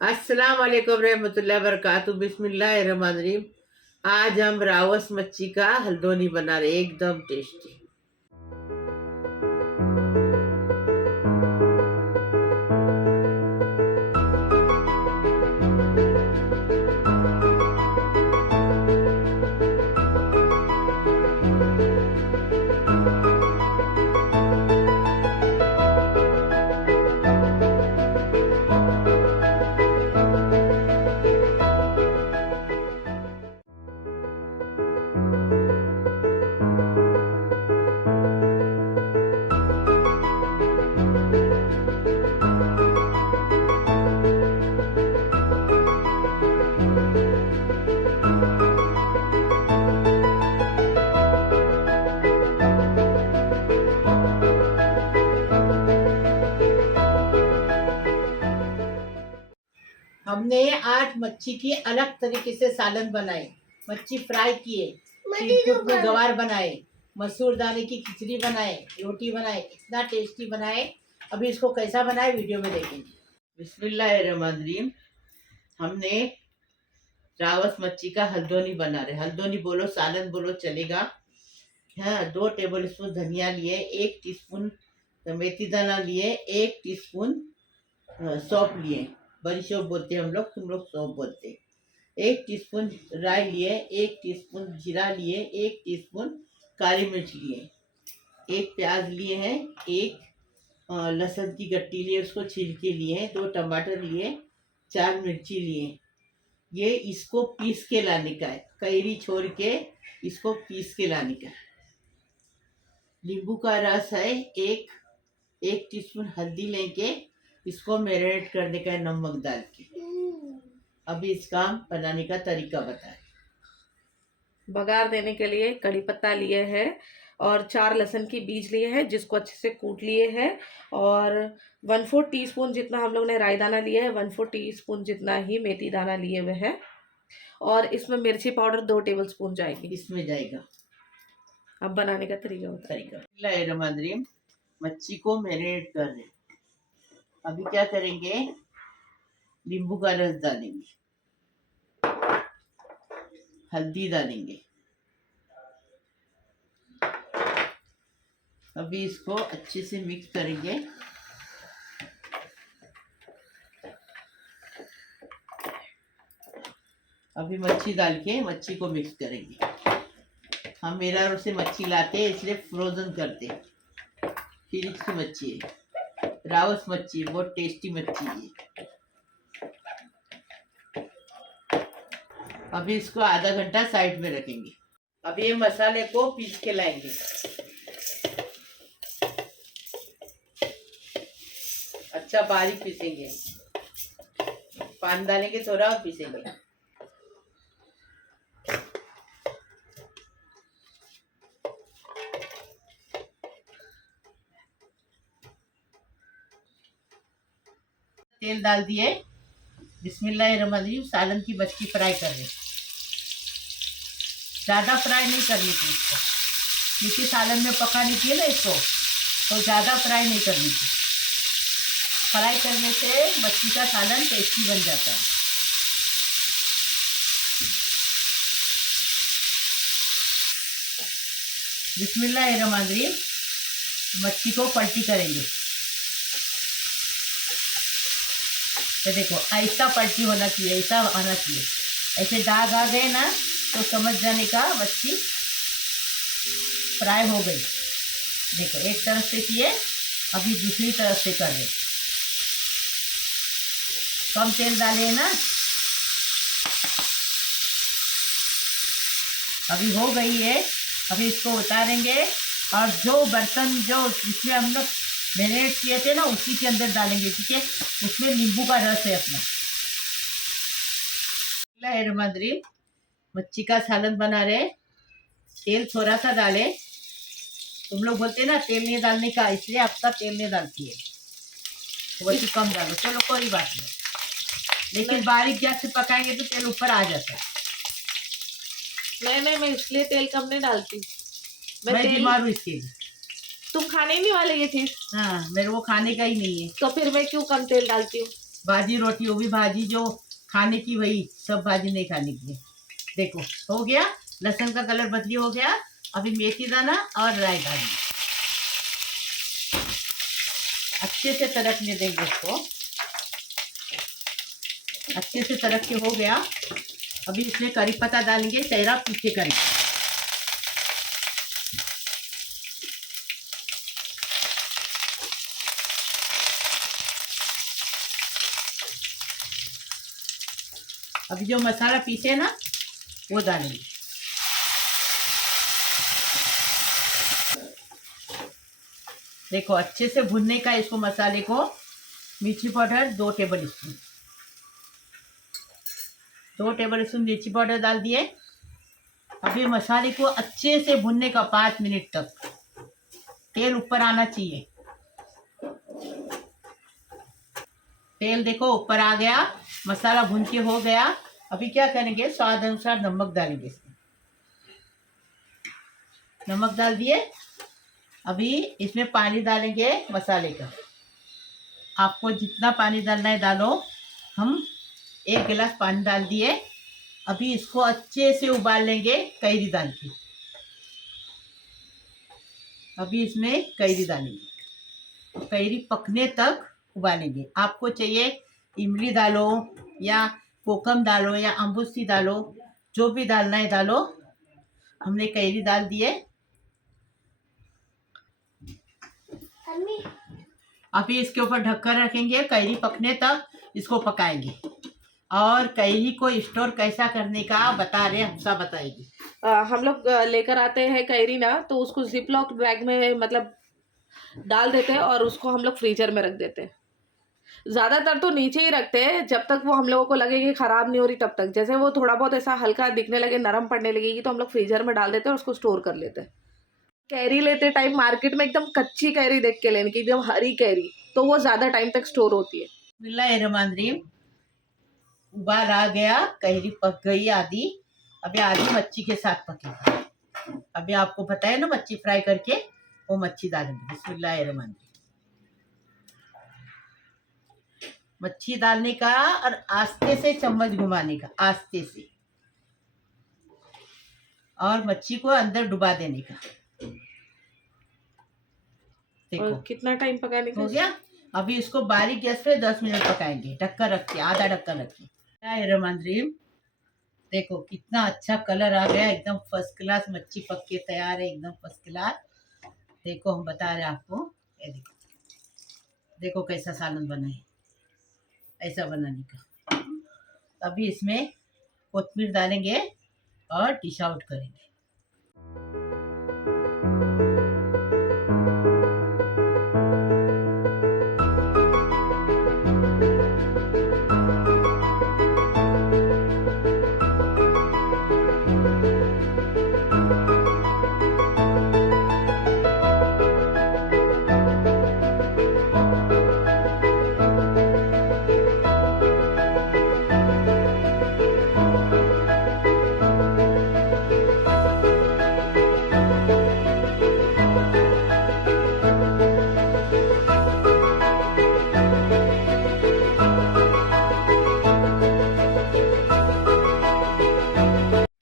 अस्सलाम वालेकुम रहमतुल्लाहि वबरकातुहू। बिस्मिल्लाहिर्रहमानिर्रहीम। आज हम रावस मच्छी का हल्दोनी बना रहे, एकदम टेस्टी। हमने आज मच्छी की अलग तरीके से सालन बनाए, मच्छी फ्राई किए, में गवार बनाए, मसूर दाने की खिचड़ी बनाए, रोटी बनाए, इतना टेस्टी बनाए। अभी इसको कैसा बनाए वीडियो में देखेंगे। बिस्मिल्लाहिर्रहमानिर्रहीम। हमने रावस मच्छी का हल्दोनी बना रहे। हल्दोनी बोलो, सालन बोलो, चलेगा। हाँ, 2 टेबल स्पून धनिया लिए, 1 टीस्पून मेथी दाना लिए, 1 टीस्पून सौंफ लिए। बड़ी सौंफ बोलते हैं हम लोग, तुम लोग सौंफ बोलते। 1 टीस्पून राई लिए, 1 टीस्पून जीरा लिए, 1 टीस्पून काली मिर्च लिए, 1 प्याज लिए हैं, 1 लहसुन की गट्टी लिए, उसको छील के लिए, 2 टमाटर लिए, 4 मिर्ची लिए। ये इसको पीस के लाने का है, कैरी छोड़ के इसको पीस के लाने का है। नींबू का रस है, एक टीस्पून हल्दी लेके इसको मैरिनेट करने का है नमक डाल के। अभी इसका बनाने का तरीका बताएं। बघार देने के लिए कड़ी पत्ता लिए हैं और 4 लहसुन की बीज लिए हैं, जिसको अच्छे से कूट लिए हैं, और 1/4 टीस्पून जितना हम लोग ने राई दाना लिया है, 1/4 टीस्पून जितना ही मेथी दाना लिए हुए हैं, और इसमें मिर्ची पाउडर 2 टेबलस्पून जाएगी, इसमें जाएगा। अब बनाने का तरीका होता है। मच्छी को मैरिनेट कर रहे। अभी क्या करेंगे, नींबू का रस डालेंगे, हल्दी डालेंगे। अभी इसको अच्छे से मिक्स करेंगे। अभी मच्छी डाल के मच्छी को मिक्स करेंगे। हम मेरा से मच्छी लाते हैं, इसलिए फ्रोजन करते हैं। फिलिप्स की मच्छी है, रावस मच्छी, बहुत टेस्टी मच्छी है। अभी इसको आधा घंटा साइड में रखेंगे। अभी ये मसाले को पीस के लाएंगे। अच्छा बारीक पीसेंगे, पानी डालेंगे थोड़ा और पीसेंगे। तेल डाल दिए। बिस्मिल्लाहिर्रहमानिर्रहीम। सालन की मच्छी फ्राई कर रहे। ज़्यादा फ्राई नहीं करनी थी इसको, क्योंकि सालन में पकानी थी ना इसको, तो ज़्यादा फ्राई नहीं करनी थी। फ्राई करने से मच्छी का सालन टेस्टी बन जाता है। बिस्मिल्लाहिर्रहमानिर्रहीम। मच्छी को पलटी करेंगे। तो देखो, ऐसा पलटी होना चाहिए, ऐसा आना चाहिए। ऐसे दाग आ गए ना तो समझ जाने का मच्छी फ्राई हो गई। देखो, एक तरफ से किए, अभी दूसरी तरफ से कर रहे। कम तेल डाले ना। अभी हो गई है। अभी इसको उतारेंगे, और जो बर्तन जो जिसमें हम लोग मैरिनेट किए थे ना, उसी के अंदर डालेंगे, ठीक है। उसमें नींबू का रस है अपना। मच्छी का सालन बना रहे। तेल थोड़ा सा डाले। तुम लोग बोलते ना तेल नहीं डालने का, इसलिए आपका तेल नहीं डालती है, वही कम डालो। चलो कोई बात नहीं, लेकिन बारीक गैस से पकाएंगे तो तेल ऊपर आ जाता है। नहीं, मैं इसलिए तेल कम नहीं डालती। मैं बीमार हूँ इसके लिए। तुम खाने ही नहीं वाले ये चीज। हाँ, मेरे वो खाने का ही नहीं है, तो फिर मैं क्यों कम तेल डालती हूँ? भाजी रोटी, वो भी भाजी जो खाने की, वही सब भाजी नहीं खाने की है। देखो हो गया, लहसुन का कलर बदली हो गया। अभी मेथी दाना और राई डालेंगे, अच्छे से तड़कने देंगे इसको। अच्छे से तड़क के हो गया। अभी इसमें करी पत्ता डालेंगे, चेहरा पीछे करेंगे। अभी जो मसाला पीसे ना वो डालेंगे। देखो अच्छे से भुनने का इसको, मसाले को। मिर्ची powder 2 table spoon, 2 table spoon मिर्ची पाउडर डाल दिए। अभी मसाले को अच्छे से भुनने का 5 मिनट तक। तेल ऊपर आना चाहिए। तेल देखो ऊपर आ गया, मसाला भुन के हो गया। अभी क्या करेंगे, स्वाद अनुसार नमक डालेंगे इसमें। नमक डाल दिए। अभी इसमें पानी डालेंगे मसाले का। आपको जितना पानी डालना है डालो। हम 1 गिलास पानी डाल दिए। अभी इसको अच्छे से उबाल लेंगे कैरी डाल के। अभी इसमें कैरी डालेंगे, कैरी पकने तक उबालेंगे। आपको चाहिए इमली डालो या कोकम डालो या अम्बुस्ती डालो, जो भी डालना है डालो। हमने कैरी डाल दिए। अभी इसके ऊपर ढककर रखेंगे, कैरी पकने तक इसको पकाएंगे। और कैरी को स्टोर कैसा करने का बता रहे, हमसा बताएगी। हम लोग लेकर आते हैं कैरी ना, तो उसको जिप लॉक बैग में मतलब डाल देते हैं और उसको हम लोग फ्रीजर में रख देते हैं। ज़्यादातर तो नीचे ही रखते हैं जब तक वो हम लोगों को लगे कि ख़राब नहीं हो रही तब तक। जैसे वो थोड़ा बहुत ऐसा हल्का दिखने लगे, नरम पड़ने लगेगी, तो हम लोग फ्रीजर में डाल देते हैं और उसको स्टोर कर लेते हैं। कैरी लेते टाइम मार्केट में एकदम कच्ची कैरी देख के लेने की, एकदम हरी कैरी, तो वो ज़्यादा टाइम तक स्टोर होती है। बिस्मिल्लाहिर्रहमानिर्रहीम। उबाल आ गया, कैरी पक गई आधी। अभी आधी मच्छी के साथ पकेगी। अभी आपको पता है ना मच्छी फ्राई करके वो मच्छी डालेंगे। बिस्मिल्लाहिर्रहमानिर्रहीम। मच्छी डालने का और आस्ते से चम्मच घुमाने का, आस्ते से, और मच्छी को अंदर डुबा देने का। देखो और कितना टाइम पकाने का हो गया। अभी इसको बारीक गैस पे 10 मिनट पकाएंगे, ढक्कन रख के, आधा ढक्कन रख के। रहमान। देखो कितना अच्छा कलर आ गया, एकदम फर्स्ट क्लास मच्छी पक के तैयार है, एकदम फर्स्ट क्लास। देखो हम बता रहे हैं आपको, ये देखो, देखो कैसा सालन बना है, ऐसा बनाने का। अभी इसमें कोथिमीर डालेंगे और डिश आउट करेंगे।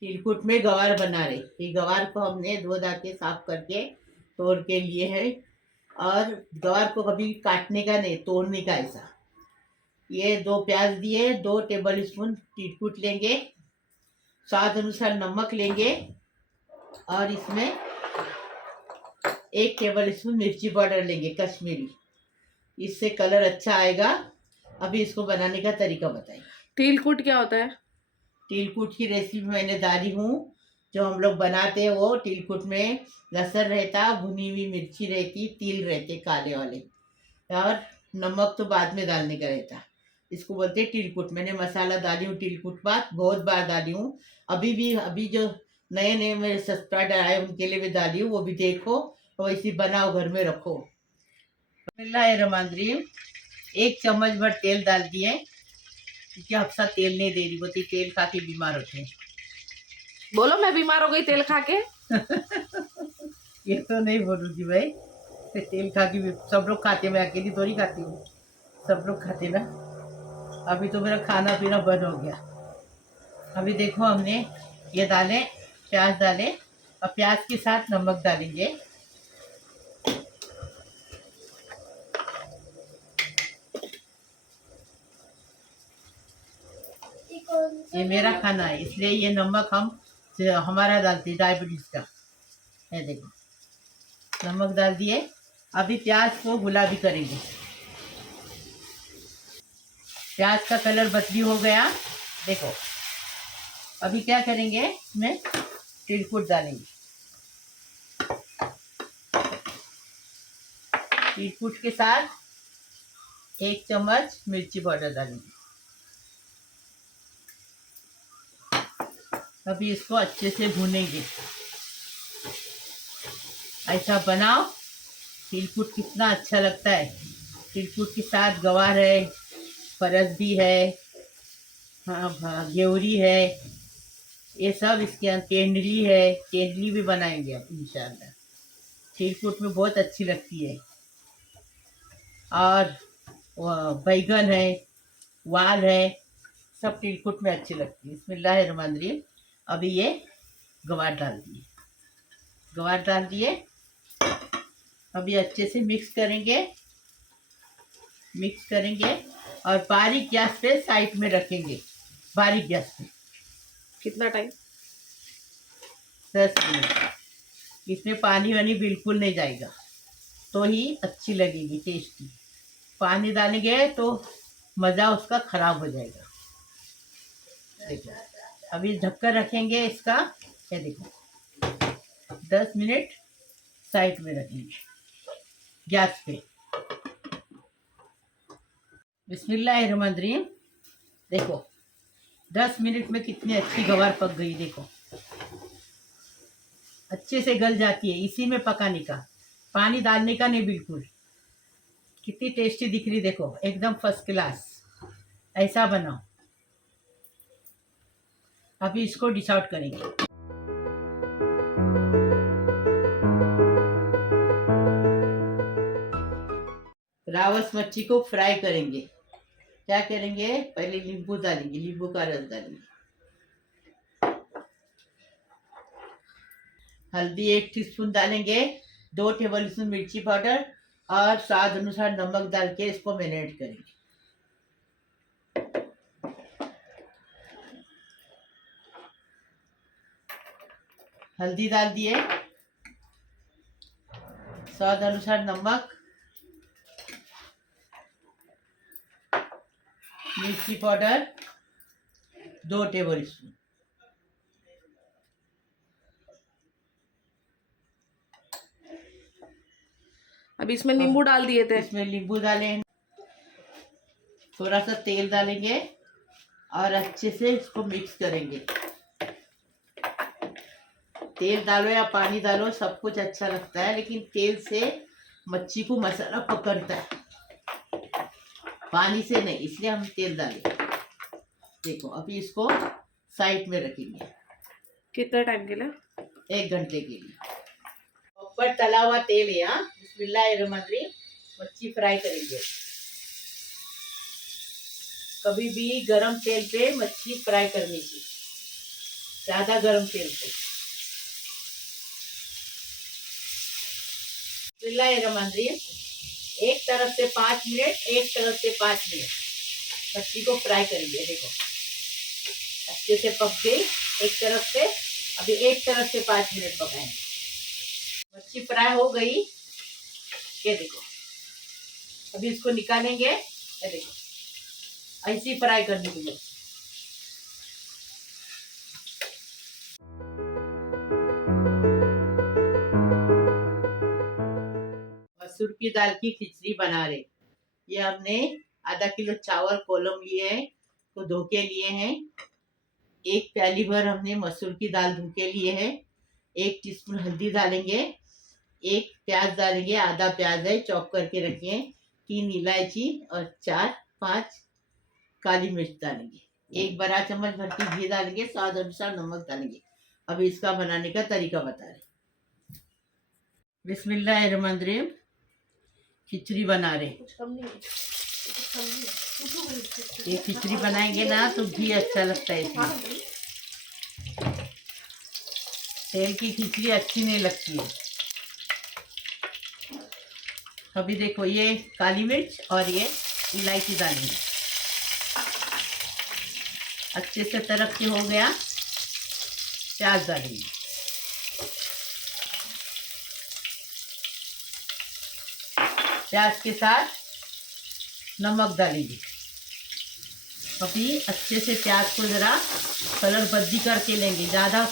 तिलकुट में गवार बना रहे। ये गवार को हमने धो धा के साफ करके तोड़ के लिए है। और गवार को कभी काटने का नहीं, तोड़ने का ऐसा। ये 2 प्याज दिए, 2 टेबल स्पून तिलकुट लेंगे, स्वाद अनुसार नमक लेंगे, और इसमें 1 टेबल स्पून मिर्ची पाउडर लेंगे कश्मीरी, इससे कलर अच्छा आएगा। अभी इसको बनाने का तरीका बताइए। तिलकुट क्या होता है? तिलकुट की रेसिपी मैंने डाली हूँ, जो हम लोग बनाते हैं वो। तिलकुट में लहसुन रहता, भुनी हुई मिर्ची रहती, तिल रहते काले वाले, और नमक तो बाद में डालने का रहता। इसको बोलते हैं तिलकुट। मैंने मसाला डाली हूँ तिलकुट बात बहुत बार डाली हूँ। अभी जो नए नए मेरे सब्सक्राइबर आए उनके लिए भी डाली हूँ, वो भी देखो और इसी बनाओ, घर में रखो। बिस्मिल्लाहिर्रहमानिर्रहीम। 1 चम्मच भर तेल डाल दिए, क्योंकि हफ्सा तेल नहीं दे रही, बोलती तेल खा के बीमार होते हैं। बोलो मैं बीमार हो गई तेल खा के। ये तो नहीं बोलूँगी भाई, तेल खा के सब लोग खाते, मैं अकेली थोड़ी खाती हूँ, सब लोग खाते ना। अभी तो मेरा खाना पीना बंद हो गया। अभी देखो हमने ये डाले, प्याज डाले, और प्याज के साथ नमक डालेंगे। ये मेरा खाना है, इसलिए ये नमक हम हमारा डालते हैं, डायबिटीज का। ये देखो नमक डाल दिए। अभी प्याज को गुलाबी करेंगे। प्याज का कलर बदली हो गया, देखो। अभी क्या करेंगे, इसमें तिलकुट डालेंगे। तिलकुट के साथ 1 चम्मच मिर्ची पाउडर डालेंगे। अभी इसको अच्छे से भूनेंगे। ऐसा बनाओ, तिलकुट कितना अच्छा लगता है। तिलकुट के साथ गवार है, परस भी है, हाँ गेवरी है, ये सब इसके अंदर तेंदली है, तेंदली भी बनाएंगे अब इंशाल्लाह। तिलकुट में बहुत अच्छी लगती है। और बैगन है, वाल है, सब तिलकुट में अच्छी लगती है। बिस्मिल्लाहिर्रहमानिर्रहीम। अभी ये गवार डाल दिए, गवार डाल दिए। अभी अच्छे से मिक्स करेंगे, मिक्स करेंगे और बारीक गैस पे साइड में रखेंगे। बारीक गैस पे कितना टाइम? 10 मिनट। इसमें पानी वानी बिल्कुल नहीं जाएगा, तो ही अच्छी लगेगी, टेस्टी। पानी डालेंगे तो मज़ा उसका खराब हो जाएगा। देखो अभी ढककर रखेंगे इसका। ये देखो 10 मिनट साइड में रखेंगे गैस पे। बिस्मिल्लाहिर्रहमानिर्रहीम। देखो 10 मिनट में कितनी अच्छी गवार पक गई। देखो अच्छे से गल जाती है, इसी में पकाने का, पानी डालने का नहीं बिल्कुल। कितनी टेस्टी दिख रही, देखो एकदम फर्स्ट क्लास। ऐसा बनाओ। अभी इसको डिश आउट करेंगे। रावस मच्छी को फ्राई करेंगे। क्या करेंगे, पहले नींबू डालेंगे, नींबू का रस डालेंगे। हल्दी 1 टीस्पून डालेंगे, 2 टेबल स्पून मिर्ची पाउडर और स्वाद अनुसार नमक डाल के इसको मैरिनेट करेंगे। हल्दी डाल दिए, स्वाद अनुसार नमक, मिर्ची पाउडर 2 टेबल स्पून। अभी इसमें नींबू डाल दिए थे। इसमें नींबू डालें, थोड़ा सा तेल डालेंगे और अच्छे से इसको मिक्स करेंगे। तेल डालो या पानी डालो, सब कुछ अच्छा लगता है, लेकिन तेल से मच्छी को मसाला पकड़ता है, पानी से नहीं, इसलिए हम तेल डालें। देखो अभी इसको साइड में रखेंगे। कितना टाइम के लिए? 1 घंटे के लिए। ऊपर तला हुआ तेल है। यहाँ बिस्मिल्लाहिर्रहमानिर्रहीम। मच्छी फ्राई करेंगे। कभी भी गरम तेल पे मच्छी फ्राई करनी चाहिए, ज्यादा गरम तेल पे। बिस्मिल्लाहिर्रहमानिर्रहीम। एक तरफ से 5 मिनट, एक तरफ से 5 मिनट मच्छी को फ्राई करेंगे। देखो अच्छे से पक गई एक तरफ से। अभी एक तरफ से 5 मिनट पकाएंगे। मच्छी फ्राई हो गई, ये देखो। अभी इसको निकालेंगे। ये देखो ऐसी फ्राई करनी है। मसूर की दाल की खिचड़ी बना रहे। ये हमने आधा किलो चावल कोलम लिए हैं, तो धो के लिए हैं। 1 प्याली भर हमने मसूर की दाल धो के लिए है। 1 टीस्पून हल्दी डालेंगे, 1 प्याज डालेंगे, आधा प्याज है चॉप करके रखिए, 3 इलायची और 4-5 काली मिर्च डालेंगे। 1 बड़ा चम्मच भर के घी डालेंगे, स्वाद अनुसार नमक डालेंगे। अभी इसका बनाने का तरीका बता रहे। बिस्मिल्लाहिर्रहमानिर्रहीम। खिचड़ी बना रहे। कुछ कम नहीं। ये खिचड़ी बनाएंगे ना तो घी अच्छा लगता है इसमें। तेल की खिचड़ी अच्छी नहीं लगती है। अभी देखो ये काली मिर्च और ये इलायची डालेंगे। अच्छे से तरफ के हो गया, प्याज डालेंगे। प्याज के साथ नमक डालेंगे। अभी अच्छे से प्याज को ज़रा कलर बद्दी करके लेंगे, ज़्यादा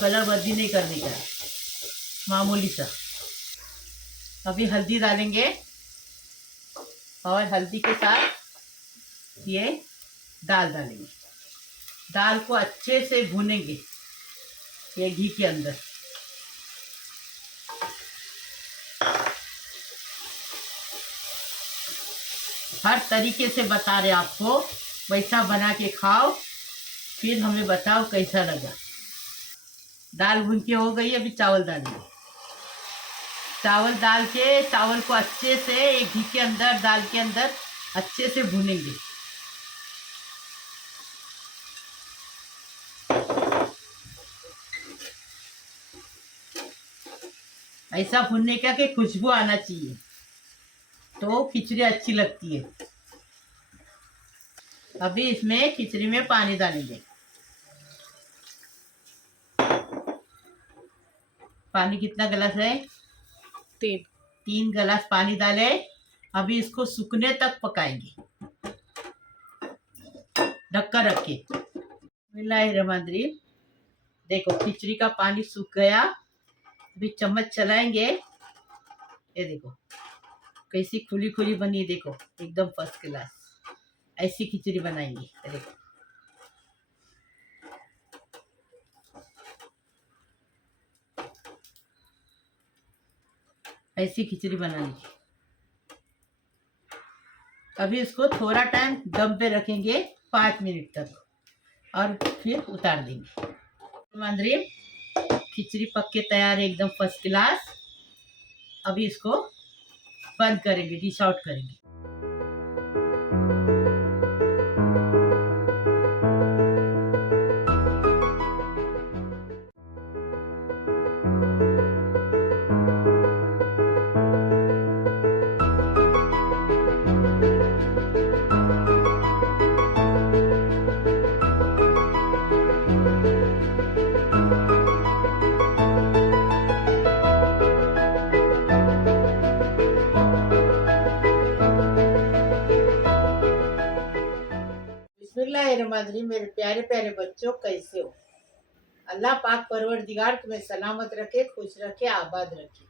कलर बद्दी नहीं करने का, मामूली सा। अभी हल्दी डालेंगे और हल्दी के साथ ये दाल डालेंगे। दाल को अच्छे से भूनेंगे ये घी के अंदर। हर तरीके से बता रहे आपको, वैसा बना के खाओ, फिर हमें बताओ कैसा लगा। दाल भून के हो गई, अभी चावल डालेंगे। चावल डाल के चावल को अच्छे से एक घी के अंदर, दाल के अंदर अच्छे से भूनेंगे। ऐसा भूनने का कि खुशबू आना चाहिए, तो खिचड़ी अच्छी लगती है। अभी इसमें खिचड़ी में पानी डालेंगे। पानी कितना गिलास है? 3 गिलास पानी डाले। अभी इसको सूखने तक पकाएंगे ढक्कन रख के। बिस्मिल्लाहिर्रहमानिर्रहीम। देखो खिचड़ी का पानी सूख गया। अभी चम्मच चलाएंगे, ये देखो कैसी खुली खुली बनी, देखो एकदम फर्स्ट क्लास। ऐसी खिचड़ी बनाएंगे, ये देखो। ऐसी खिचड़ी बनाएंगे। अभी इसको थोड़ा टाइम दम पे रखेंगे 5 मिनट तक और फिर उतार देंगे। मंदरी खिचड़ी पक के तैयार है, एकदम फर्स्ट क्लास। अभी इसको बंद करेंगे, डिश आउट करेंगे। बिस्मिल्लाहिर्रहमानिर्रहीम। मेरे प्यारे प्यारे बच्चों, कैसे हो? अल्लाह पाक परवरदिगार तुम्हें सलामत रखे, खुश रखे, आबाद रखे।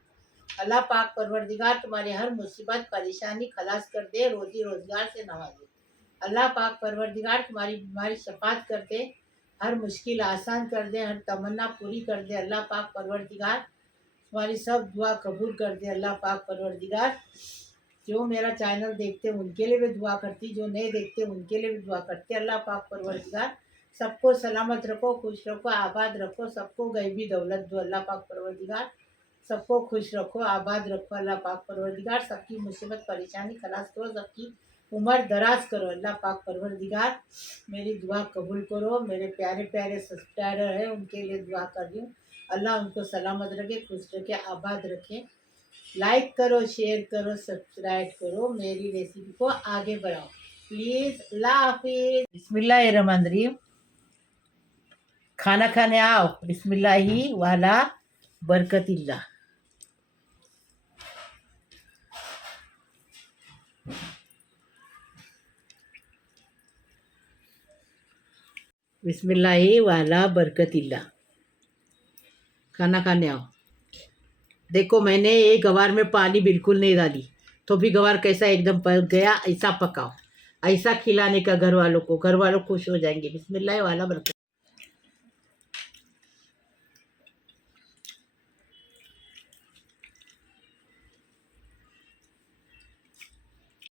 अल्लाह पाक परवरदिगार तुम्हारी हर मुसीबत परेशानी खलास कर दे, रोजी रोजगार से नवाजे। अल्लाह पाक परवरदिगार तुम्हारी बीमारी शफात कर दे, हर मुश्किल आसान कर दे, हर तमन्ना पूरी कर दे। अल्लाह पाक परवरदिगार तुम्हारी सब दुआ कबूल कर दे। अल्लाह पाक परवरदिगार जो मेरा चैनल देखते हैं उनके लिए भी दुआ करती, जो नहीं देखते उनके लिए भी दुआ करती। अल्लाह पाक परवरदिगार सबको सलामत रखो, खुश रखो, आबाद रखो, सबको गैबी दौलत दो। अल्लाह पाक परवरदिगार सबको खुश रखो, आबाद रखो। अल्लाह पाक परवरदिगार सबकी मुसीबत परेशानी खलास करो, सबकी उम्र दराज करो। अल्लाह पाक परवरदिगार मेरी दुआ कबूल करो। मेरे प्यारे प्यारे सब्सक्राइबर हैं उनके लिए दुआ कर रही हूँ। अल्लाह उनको सलामत रखे, खुश रखे, आबाद रखे। लाइक करो, शेयर करो, सब्सक्राइब करो, मेरी रेसिपी को आगे बढ़ाओ प्लीज़। अल्लाह हाफिज़। बिस्मिल्लाहिर्रहमानिर्रहीम। खाना खाने आओ, बिस्मिल्लाही वाला बरकतिल्ला। बिस्मिल्लाही वाला बरकतिल्ला। खाना खाने आओ। देखो मैंने ये गवार में पानी बिल्कुल नहीं डाली, तो भी गवार कैसा एकदम पक गया। ऐसा पकाओ, ऐसा खिलाने का घर वालों को, घर वालों खुश हो जाएंगे। बिस्मिल्लाह वाला बरकत।